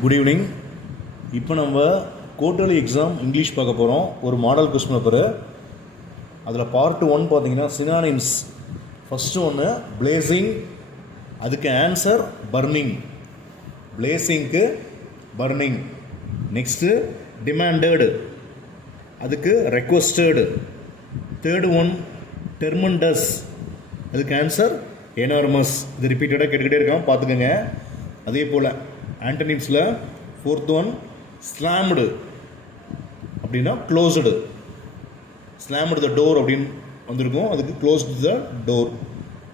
Good evening. இப்போ நம்ம quarterly exam English பார்க்க போகிறோம். ஒரு மாடல் கொஸ்டின் பேப்பரு. அதில் பார்ட் 1 பார்த்தீங்கன்னா சினானிம்ஸ். ஃபஸ்ட்டு ஒன்று பிளேசிங், அதுக்கு ஆன்சர் பர்னிங். பிளேசிங்க்கு பர்னிங். நெக்ஸ்ட்டு டிமாண்டடு, அதுக்கு ரெக்வஸ்டடு. தேர்டு ஒன் டெர்மண்டஸ், அதுக்கு ஆன்சர் எனார்மஸ். இது ரிப்பீட்டடாக கேட்டுக்கிட்டே இருக்கான், பார்த்துக்கோங்க. அதே போல் ஆண்டனிம்ஸில் ஃபோர்த் ஒன் ஸ்லாம்டு அப்படின்னா க்ளோஸ்டு. ஸ்லாம்டு த டோர் அப்படின்னு வந்திருக்கும், அதுக்கு க்ளோஸ்டு த டோர்.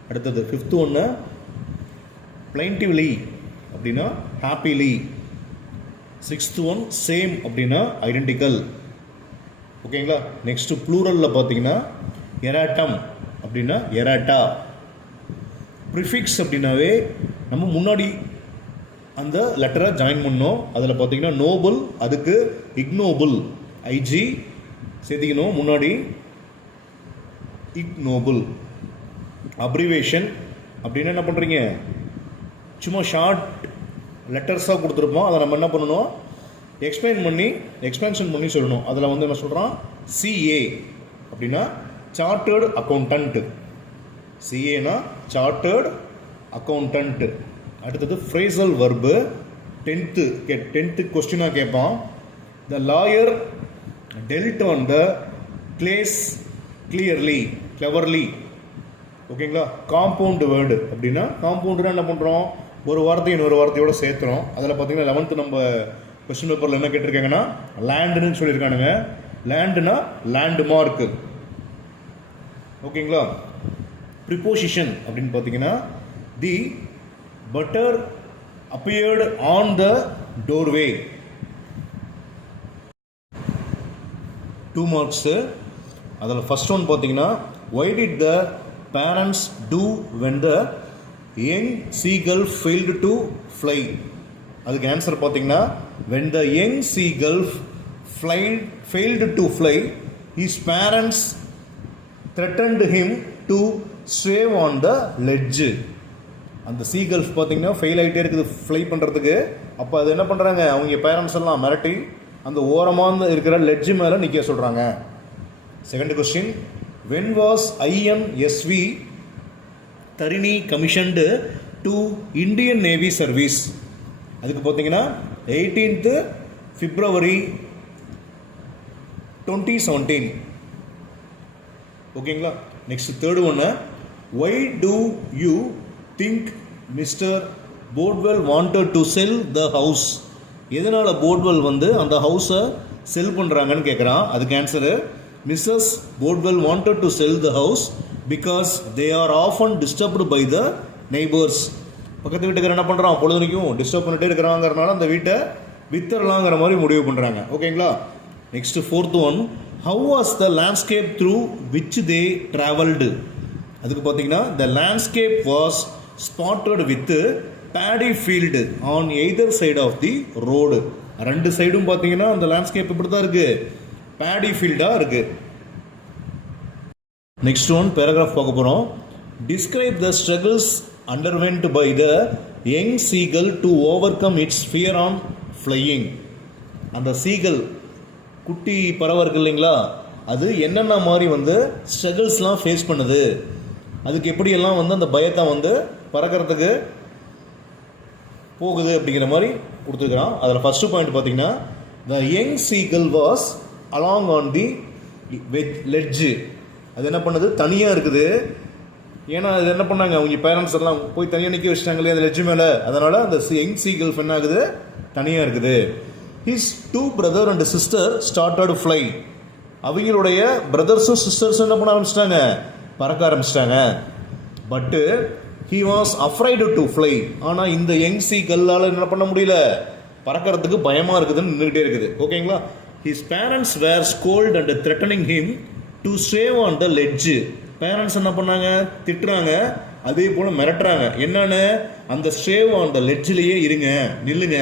அடுத்தது ஃபிஃப்த்து ஒன்று பிளைன்டிவ்லி அப்படின்னா ஹாப்பிலி. சிக்ஸ்த்து ஒன் சேம் அப்படின்னா ஐடென்டிக்கல். ஓகேங்களா. நெக்ஸ்ட்டு ப்ளூரலில் பார்த்தீங்கன்னா எராட்டம் அப்படின்னா எராட்டா. ப்ரிஃபிக்ஸ் அப்படின்னாவே நம்ம முன்னாடி அந்த லெட்டரை ஜாயின் பண்ணோம். அதில் பார்த்தீங்கன்னா நோபல், அதுக்கு இக்னோபுல், ஐஜி சேர்த்திக்கணும் முன்னாடி, இக்னோபுல். அப்ரிவேஷன் அப்படின்னா என்ன பண்ணுறீங்க, சும்மா ஷார்ட் லெட்டர்ஸாக கொடுத்துருப்போம், அதை நம்ம என்ன பண்ணணும், எக்ஸ்பேன்ஷன் பண்ணி சொல்லணும். அதில் வந்து என்ன சொல்கிறான், சிஏ அப்படின்னா சார்ட்டர்டு அக்கௌண்டன்ட். சிஏனா சார்ட்டர்டு அக்கௌண்டன்ட். அடுத்தது ஃப்ரேசல் வர்பு. டென்த்து கொஸ்டினாக கேட்பான். The lawyer dealt on the clause clearly, cleverly. ஓகேங்களா. காம்பவுண்டு வேர்டு அப்படின்னா, காம்பவுண்டுனா என்ன பண்ணுறோம், ஒரு வார்த்தையை இன்னொரு வார்த்தையோடு சேர்த்துறோம். அதில் பார்த்தீங்கன்னா 11th நம்ம கொஸ்டின் பேப்பரில் என்ன கேட்டிருக்காங்கன்னா லேண்டுன்னு சொல்லியிருக்கானுங்க. லேண்டுனா லேண்ட்மார்க்கு. ஓகேங்களா. ப்ரிப்போசிஷன் அப்படின்னு பார்த்தீங்கன்னா the butter appeared on the doorway. 2 marks. அதில் ஃபர்ஸ்ட் ஒன் பார்த்தீங்கன்னா why did the parents do when the young seagull failed to fly. அதுக்கு ஆன்சர் பார்த்தீங்கன்னா when the young seagull failed to fly, his parents threatened him to save on the ledge. அந்த சீகல்ஃப் பார்த்தீங்கன்னா fail ஆகிட்டே இருக்குது fly பண்ணுறதுக்கு. அப்போ அது என்ன பண்ணுறாங்க, அவங்க பேரண்ட்ஸ் எல்லாம் மிரட்டி அந்த ஓரமாக இருக்கிற லெட்ஜு மேலே நிற்க சொல்கிறாங்க. Second question, when was INSV Tarini commissioned to Indian Navy service. அதுக்கு பார்த்தீங்கன்னா 18th February 2017. ஓகேங்களா. நெக்ஸ்ட் தேர்டு ஒன்று, why do you think Mr. Bodwell wanted to sell the house. எதனால் போர்ட்வெல் வந்து அந்த ஹவுஸை செல் பண்ணுறாங்கன்னு கேட்குறான். அதுக்கு answer Mrs Portwell wanted to sell the house because they are often disturbed by the neighbors. பக்கத்து வீட்டுக்கு என்ன பண்ணுறான், பொழுதுனைக்கும் டிஸ்டர்ப் பண்ணிட்டே இருக்கிறாங்கிறனால அந்த வீட்டை வித்தரலாங்கிற மாதிரி முடிவு பண்ணுறாங்க. ஓகேங்களா. Next fourth one, how was the landscape through which they traveled. அதுக்கு பார்த்தீங்கன்னா the landscape was spotted with paddy field on either side of the road. ரெண்டு சைடும் பார்த்தீங்கன்னா அந்த லேண்ட்ஸ்கேப் இப்படி தான் இருக்கு, பேடி ஃபீல்டாக இருக்கு. நெக்ஸ்ட் ஒன் பேராகிராஃப் பார்க்க போகிறோம். Describe the struggles underwent by the young seagull to overcome its fear on flying. அந்த சீகல் குட்டி பறவை இருக்கு இல்லைங்களா, அது என்னென்ன மாதிரி வந்து ஸ்ட்ரகிள்ஸ்லாம் ஃபேஸ் பண்ணுது, அதுக்கு எப்படியெல்லாம் வந்து அந்த பயத்தை வந்து பறக்கிறதுக்கு போகுது அப்படிங்கிற மாதிரி கொடுத்துருக்குறான். அதில் ஃபஸ்ட்டு பாயிண்ட் பார்த்தீங்கன்னா the young seagull was along on the ledge. அது என்ன பண்ணுது, தனியாக இருக்குது. ஏன்னா அது என்ன பண்ணாங்க, அவங்க பேரண்ட்ஸ் எல்லாம் போய் தனியாக நிற்க வச்சுட்டாங்களே அந்த லெட்ஜு மேலே, அதனால் அந்த யங் சீகல் என்ன ஆகுது, தனியாக இருக்குது. His 2 brother and sister started fly. அவங்களுடைய பிரதர்ஸும் சிஸ்டர்ஸும் என்ன பண்ண ஆரம்பிச்சிட்டாங்க, பறக்க ஆரம்பிச்சிட்டாங்க. பட்டு he was afraid to fly. ஆனால் இந்த யங் சீகல்லால் என்ன பண்ண முடியல, பறக்கிறதுக்கு பயமாக இருக்குதுன்னு நின்றுக்கிட்டே இருக்குது. ஓகேங்களா. His parents were scold and threatening him to save on the ledge. Parents என்ன பண்ணாங்க, திட்டுறாங்க, அதே போல் மிரட்டுறாங்க. என்னன்னு, அந்த ஸ்டேவ் ஆன் த லெட்ஜிலேயே இருங்க, நில்லுங்க,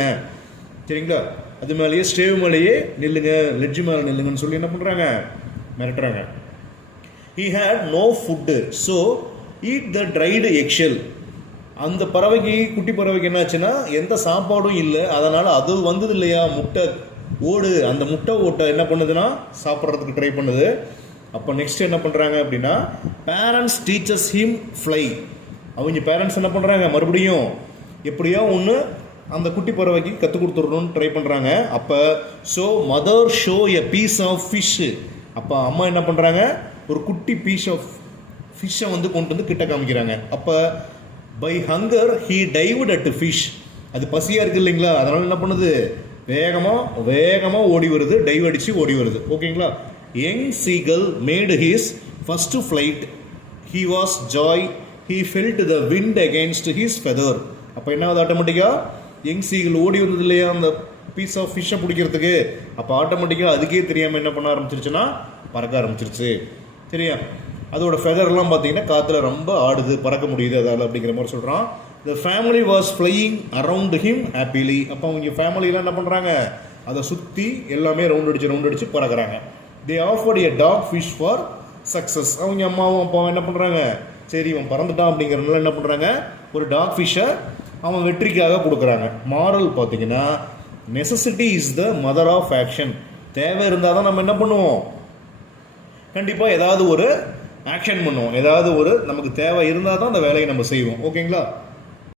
சரிங்களா, அது மேலேயே ஸ்டேவ் மேலேயே நில்லுங்க, லெட்ஜு மேலே நில்லுங்கன்னு சொல்லி என்ன பண்ணுறாங்க, மிரட்டுறாங்க. He had no food, so eat the dried eggshell. அந்த பறவைக்கு குட்டி பறவைக்கு என்னாச்சுன்னா எந்த சாப்பாடும் இல்லை, அதனால் அது வந்தது இல்லையா முட்டை ஓடு, அந்த முட்டை ஓட்டை என்ன பண்ணுதுன்னா சாப்பிட்றதுக்கு ட்ரை பண்ணுது. அப்போ நெக்ஸ்ட் என்ன பண்ணுறாங்க அப்படின்னா பேரண்ட்ஸ் டீச்சர்ஸ் ஹிம் ஃப்ளை. அவங்க பேரண்ட்ஸ் என்ன பண்ணுறாங்க மறுபடியும் எப்படியோ ஒன்று அந்த குட்டி பறவைக்கு கற்றுக் கொடுத்துடணும்னு ட்ரை பண்ணுறாங்க. அப்போ so mother show a piece of fish. அப்போ அம்மா என்ன பண்ணுறாங்க ஒரு குட்டி பீஸ் ஆஃப் ஃபிஷ்ஷை வந்து கொண்டு வந்து கிட்ட காமிக்கிறாங்க. அப்போ by hunger he dived at fish. அது பசியாக இருக்குது இல்லைங்களா, அதனால் என்ன பண்ணுது வேகமாக ஓடி வருது, டைவ் அடித்து ஓடி வருது. ஓகேங்களா. Young seagull made his first flight. He was joy. He felt the wind against his feather. அப்போ என்ன ஆகுது ஆட்டோமேட்டிக்காக யங் சீகல் ஓடி வந்தது இல்லையா அந்த பீஸ் ஆஃப் ஃபிஷ்ஷை பிடிக்கிறதுக்கு. அப்போ ஆட்டோமேட்டிக்காக அதுக்கே தெரியாமல் என்ன பண்ண ஆரம்பிச்சிருச்சுன்னா பறக்க ஆரம்பிச்சிருச்சு. சரியா. அதோட ஃபெதர்லாம் பார்த்தீங்கன்னா காற்றுல ரொம்ப ஆடுது, பறக்க முடியுது அதால் அப்படிங்கிற மாதிரி சொல்கிறான். The family was flying around him happily. அப்போ அவங்க ஃபேமிலியெலாம் என்ன பண்ணுறாங்க அதை சுற்றி எல்லாமே ரவுண்ட் அடித்து பறக்கிறாங்க. They offered a dog fish for success. அவங்க அம்மாவும் அப்பாவும் என்ன பண்ணுறாங்க சரி இவன் பறந்துட்டான் அப்படிங்கிறதுனால என்ன பண்ணுறாங்க ஒரு டாக் ஃபிஷ்ஷை அவன் வெற்றிக்காக கொடுக்குறாங்க. மாரல் பார்த்தீங்கன்னா necessity is the mother of action. தேவை இருந்தால் தான் நம்ம என்ன பண்ணுவோம் கண்டிப்பாக ஏதாவது ஒரு ஆக்ஷன் பண்ணுவோம், ஏதாவது ஒரு நமக்கு தேவை இருந்தால் தான் அந்த வேலையை நம்ம செய்வோம். ஓகேங்களா.